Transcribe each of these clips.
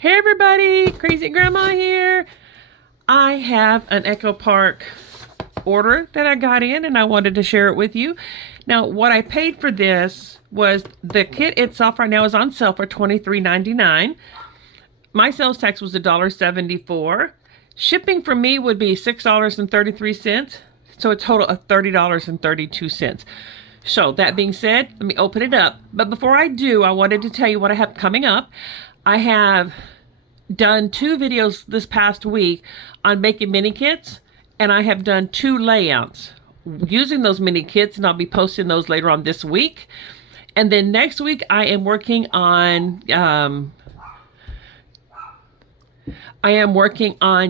Hey everybody, Crazy Grandma here. I have an Echo Park order that I got in and I wanted to share it with you. Now, what I paid for this was the kit itself right now is on sale for $23.99. My sales tax was $1.74. Shipping for me would be $6.33. So a total of $30.32. So that being said, let me open it up. But before I do, I wanted to tell you what I have coming up. I have done 2 videos this past week on making mini kits, and I have done 2 layouts using those mini kits, and I'll be posting those later on this week. And then next week I am working on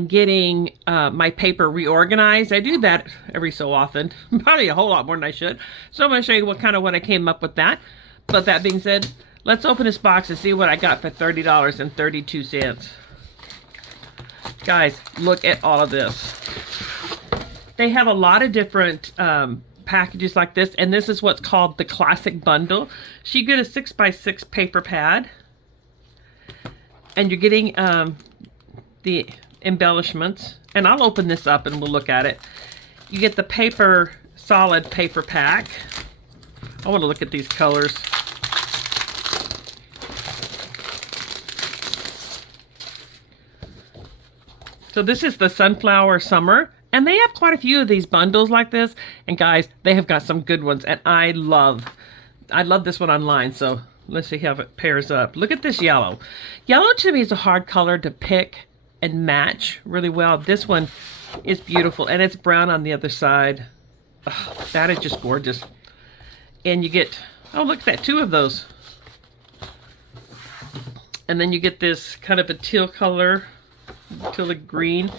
getting my paper reorganized. I do that every so often, probably a whole lot more than I should. So I'm going to show you what I came up with that. But that being said, let's open this box and see what I got for $30.32. Guys, look at all of this. They have a lot of different packages like this, and this is what's called the classic bundle. So you get a 6x6 paper pad, and you're getting the embellishments. And I'll open this up and we'll look at it. You get the solid paper pack. I want to look at these colors. So this is the Sunflower Summer, and they have quite a few of these bundles like this. And guys, they have got some good ones, and I love this one online. So let's see how it pairs up. Look at this yellow. Yellow to me is a hard color to pick and match really well. This one is beautiful, and it's brown on the other side. Oh, that is just gorgeous. And you get, oh look at that, 2 of those. And then you get this kind of a teal color. Till the green.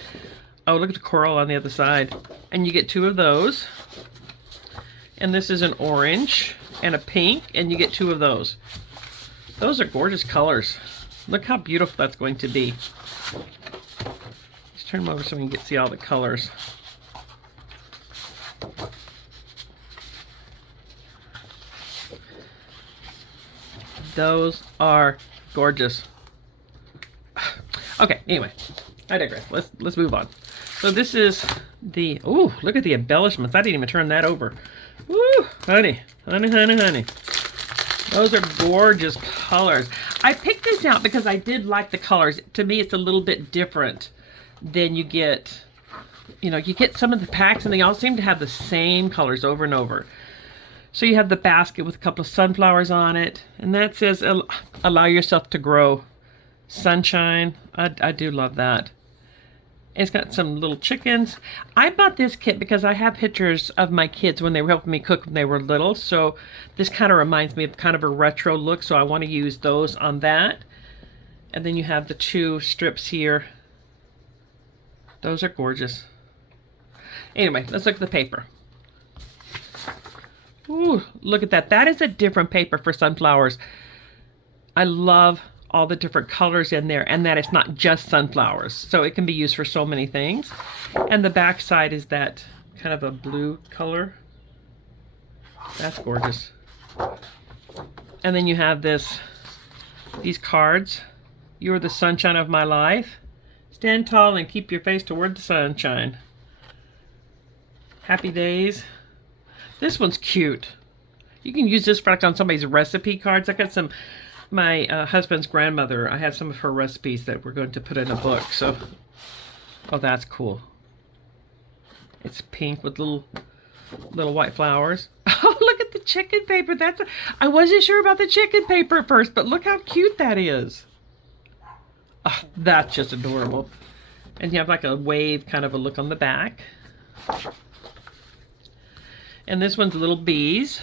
Oh, look at the coral on the other side. And you get 2 of those. And this is an orange and a pink, and you get 2 of those. Those are gorgeous colors. Look how beautiful that's going to be. Let's turn them over so we can see all the colors. Those are gorgeous. Okay, anyway, I digress. Let's move on. So this is the, ooh, look at the embellishments. I didn't even turn that over. Ooh, honey. Those are gorgeous colors. I picked this out because I did like the colors. To me, it's a little bit different than you get, you get some of the packs and they all seem to have the same colors over and over. So you have the basket with a couple of sunflowers on it, and that says, allow yourself to grow. Sunshine. I do love that. It's got some little chickens. I bought this kit because I have pictures of my kids when they were helping me cook when they were little. So this kind of reminds me of kind of a retro look. So I want to use those on that. And then you have the 2 strips here. Those are gorgeous. Anyway, let's look at the paper. Ooh, look at that. That is a different paper for sunflowers. I love all the different colors in there, and that it's not just sunflowers, so it can be used for so many things. And the back side is that kind of a blue color. That's gorgeous. And then you have these cards. You're the sunshine of my life. Stand tall and keep your face toward the sunshine. Happy days. This one's cute. You can use this for like on somebody's recipe cards. I got my husband's grandmother, I have some of her recipes that we're going to put in a book. So, oh, that's cool. It's pink with little white flowers. Oh, look at the chicken paper. I wasn't sure about the chicken paper at first, but look how cute that is. Oh, that's just adorable. And you have like a wave kind of a look on the back. And this one's little bees.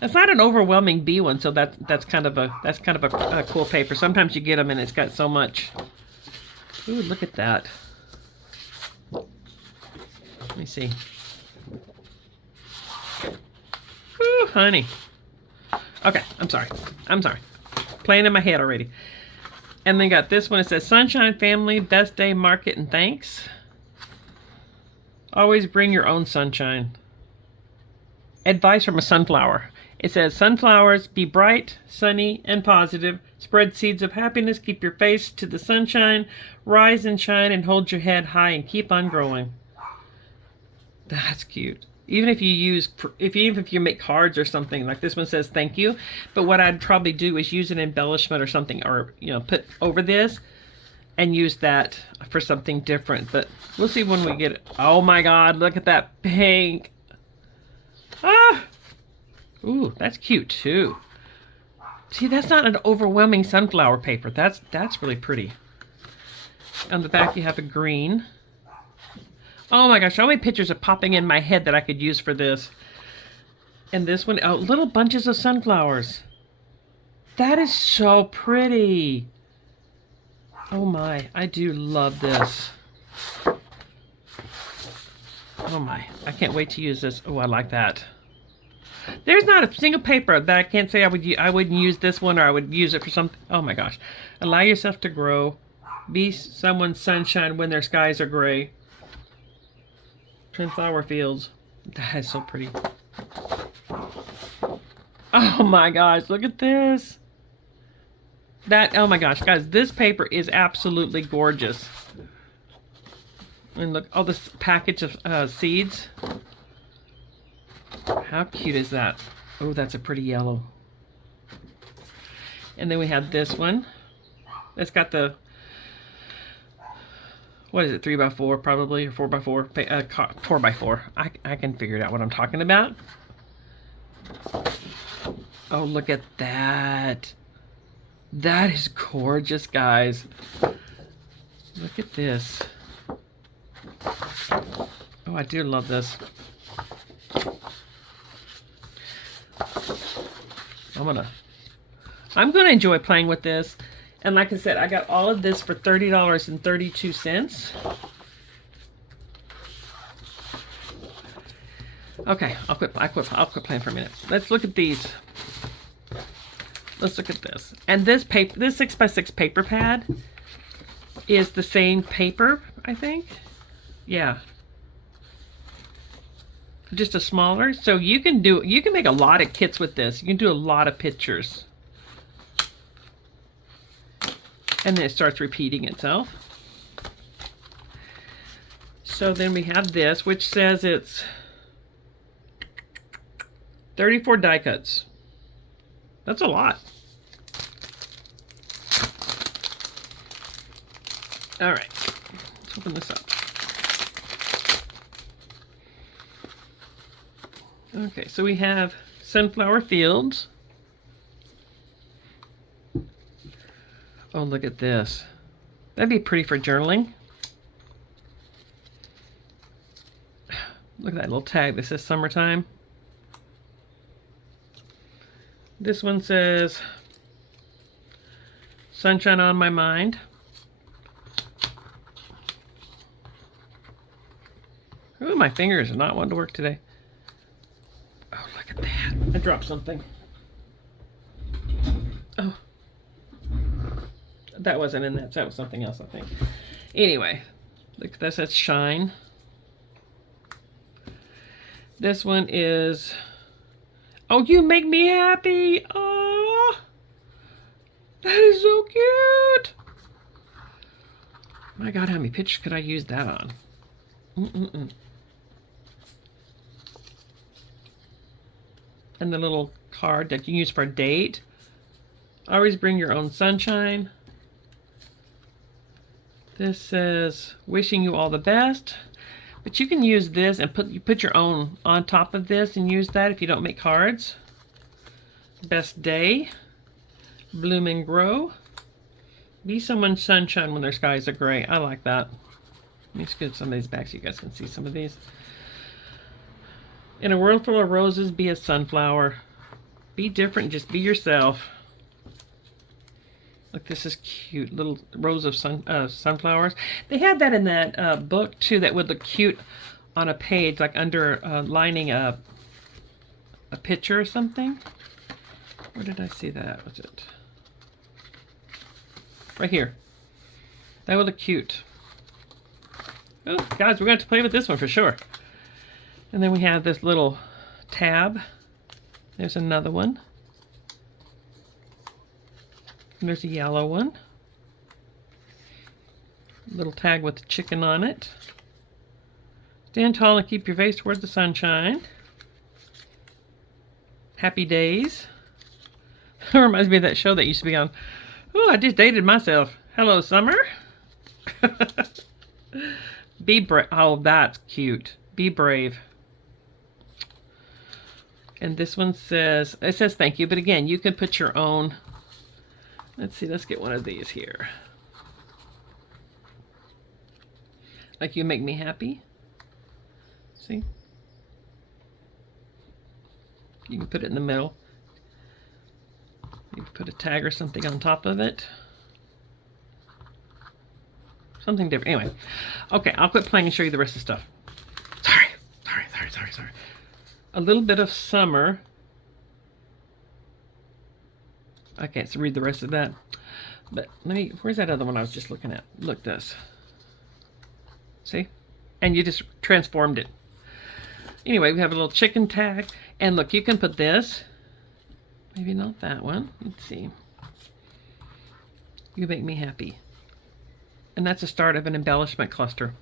It's not an overwhelming bee one, so that's kind of a cool paper. Sometimes you get them and it's got so much. Ooh, look at that. Let me see. Ooh, honey. Okay, I'm sorry. Playing in my head already. And then got this one. It says Sunshine Family, Best Day, Market, and Thanks. Always bring your own sunshine. Advice from a sunflower. It says, sunflowers, be bright, sunny, and positive. Spread seeds of happiness. Keep your face to the sunshine. Rise and shine and hold your head high and keep on growing. That's cute. Even if you make cards or something, like this one says thank you, but what I'd probably do is use an embellishment or something, or put over this and use that for something different. But we'll see when we get it. Oh my God, look at that pink. Ah! Ooh, that's cute too. See, that's not an overwhelming sunflower paper. That's really pretty. On the back you have a green. Oh my gosh, so many pictures are popping in my head that I could use for this. And this one, oh, little bunches of sunflowers. That is so pretty. Oh my, I do love this. Oh my, I can't wait to use this. Oh, I like that. There's not a single paper that I can't say I wouldn't use this one, or I would use it for something. Oh my gosh. Allow yourself to grow. Be someone's sunshine when their skies are gray. Sunflower fields. That is so pretty. Oh my gosh, look at this. Oh my gosh, guys, this paper is absolutely gorgeous. And look, all this package of seeds. How cute is that? Oh, that's a pretty yellow. And then we have this one. It's got the, what is it, 3x4 probably, or 4x4? 4x4. I can figure out what I'm talking about. Oh, look at that. That is gorgeous, guys. Look at this. Oh, I do love this. I'm gonna enjoy playing with this. And like I said, I got all of this for $30.32. Okay, I'll quit playing for a minute. Let's look at these. Let's look at this. And this paper, this 6x6 paper pad is the same paper, I think. Yeah. Just a smaller. So you can make a lot of kits with this. You can do a lot of pictures. And then it starts repeating itself. So then we have this, which says it's 34 die cuts. That's a lot. All right, let's open this up. Okay, so we have sunflower fields. Oh, look at this. That'd be pretty for journaling. Look at that little tag that says summertime. This one says sunshine on my mind. Ooh, my fingers are not wanting to work today. Oh, look at that. I dropped something. Oh. That wasn't in that. That was something else, I think. Anyway, look, that says shine. This one is, oh, you make me happy. Oh, that is so cute. My God, how many pictures could I use that on? And the little card that you can use for a date. Always bring your own sunshine. This says, wishing you all the best. But you can use this and put your own on top of this and use that if you don't make cards. Best day. Bloom and grow. Be someone's sunshine when their skies are gray. I like that. Let me scoot some of these back so you guys can see some of these. In a world full of roses, be a sunflower. Be different, just be yourself. Look, this is cute. Little rows of sunflowers. They had that in that book, too, that would look cute on a page, like under lining a picture or something. Where did I see that? Was it? Right here. That would look cute. Oh, guys, we're going to play with this one for sure. And then we have this little tab. There's another one. And there's a yellow one. Little tag with the chicken on it. Stand tall and keep your face toward the sunshine. Happy days. It reminds me of that show that used to be on. Oh, I just dated myself. Hello, summer. Be brave. Oh, that's cute. Be brave. And this one says, it says thank you, but again, you can put your own. Let's see, let's get one of these here. Like, you make me happy. See? You can put it in the middle. You can put a tag or something on top of it. Something different. Anyway. Okay, I'll quit playing and show you the rest of the stuff. Sorry. A little bit of summer. I can't read the rest of that. But let me, where's that other one I was just looking at? Look, this. See? And you just transformed it. Anyway, we have a little chicken tag. And look, you can put this. Maybe not that one. Let's see. You make me happy. And that's the start of an embellishment cluster.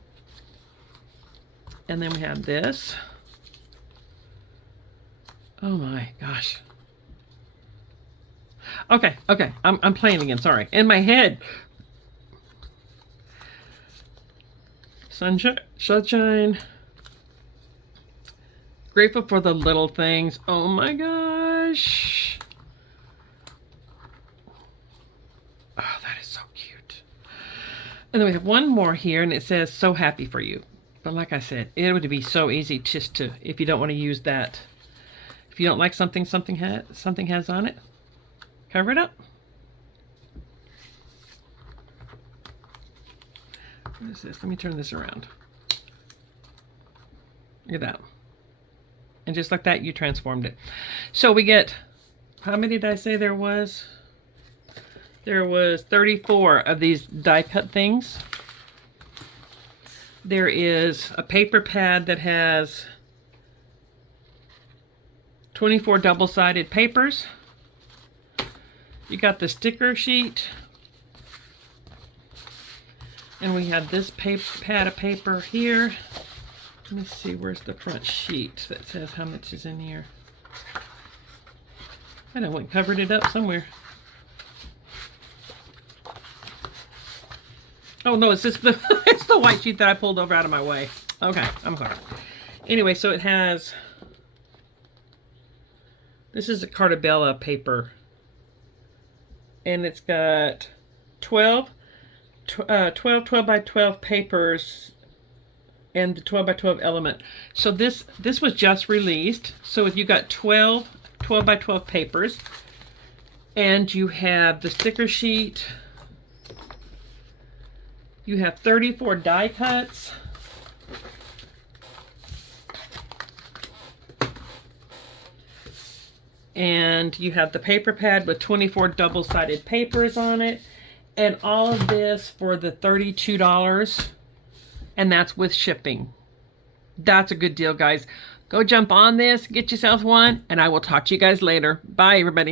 And then we have this. Oh my gosh. Okay. I'm playing again, sorry. In my head. Sunshine. Grateful for the little things. Oh my gosh. Oh, that is so cute. And then we have one more here, and it says, so happy for you. But like I said, it would be so easy just to, if you don't want to use that. If you don't like something has on it, cover it up. What is this? Let me turn this around. Look at that. And just like that, you transformed it. So we get, how many did I say there was? There was 34 of these die cut things. There is a paper pad that has 24 double-sided papers. You got the sticker sheet. And we have this pad of paper here. Let me see, where's the front sheet that says how much is in here? I went and covered it up somewhere. Oh no, it's just it's the white sheet that I pulled over out of my way. Okay, I'm sorry. Anyway, so it has, this is a Cartabella paper. And it's got 12 by 12 papers and the 12 by 12 element. So this was just released. So you got 12 by 12 papers. And you have the sticker sheet. You have 34 die cuts. And you have the paper pad with 24 double-sided papers on it. And all of this for the $32. And that's with shipping. That's a good deal, guys. Go jump on this, get yourself one, and I will talk to you guys later. Bye, everybody.